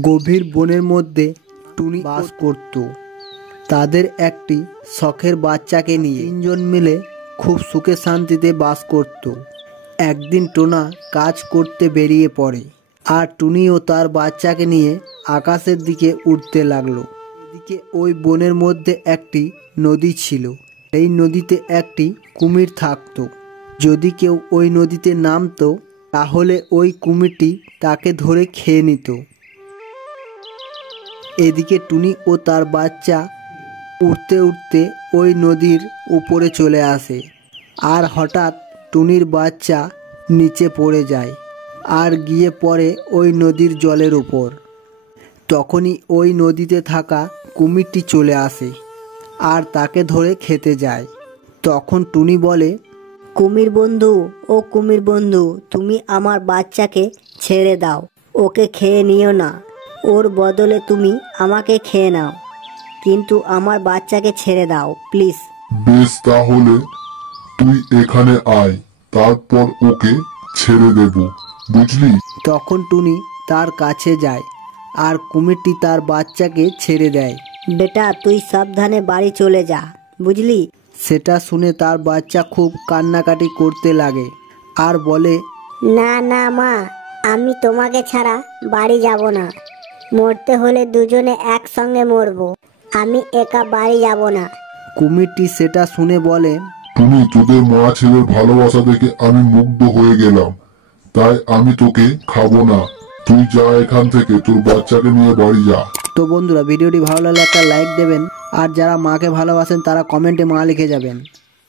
গভীর বনের মধ্যে টুনি বাস করত। তাদের একটি শখের বাচ্চাকে নিয়ে তিনজন মিলে খুব সুখে শান্তিতে বাস করত। একদিন টোনা কাজ করতে বেরিয়ে পড়ে, আর টুনিও তার বাচ্চাকে নিয়ে আকাশের দিকে উড়তে লাগলো। এদিকে ওই বনের মধ্যে একটি নদী ছিল। এই নদীতে একটি কুমির থাকতো। যদি কেউ ওই নদীতে নামতো তাহলে ওই কুমিরটি তাকে ধরে খেয়ে নিত। এদিকে টুনি ও তার বাচ্চা উড়তে উড়তে ওই নদীর উপরে চলে আসে, আর হঠাৎ টুনির বাচ্চা নিচে পড়ে যায় আর গিয়ে পড়ে ওই নদীর জলের উপর। তখনই ওই নদীতে থাকা কুমিরটি চলে আসে আর তাকে ধরে খেতে যায়। তখন টুনি বলে, কুমির বন্ধু, ও কুমির বন্ধু, তুমি আমার বাচ্চাকে ছেড়ে দাও, ওকে খেয়ে নিও না। ওর বদলে তুমি আমাকে খেয়ে নাও, কিন্তু আমার বাচ্চাকে ছেড়ে দাও প্লিজ। বেশ, তাহলে তুই এখানে আয়, তারপর ওকে ছেড়ে দেব, বুঝলি? তখন টুনি তার কাছে যায় আর কুমিরটি তার বাচ্চাকে ছেড়ে দেয়। বেটা, তুই সাবধানে বাড়ি চলে যা, বুঝলি? সেটা শুনে তার বাচ্চা খুব কান্নাকাটি করতে লাগে আর বলে, না না মা, আমি তোমাকে ছাড়া বাড়ি যাব না। মরতে হলে দুজনে একসঙ্গে মরবো, আমি একা বাড়ি যাব না। কুমিরটি সেটা শুনে বলে, টুনি, তোদের মা ছেলের ভালোবাসা দেখে আমি মুগ্ধ হয়ে গেলাম, তাই আমি তোকে খাবো না। তুই যা এখান থেকে, তোর বাচ্চাকে নিয়ে বাড়ি যা। তো বন্ধুরা, ভিডিওটি ভালো লাগলে একটা লাইক দেবেন, আর যারা মাকে ভালোবাসেন তারা কমেন্টে মা লিখে যাবেন।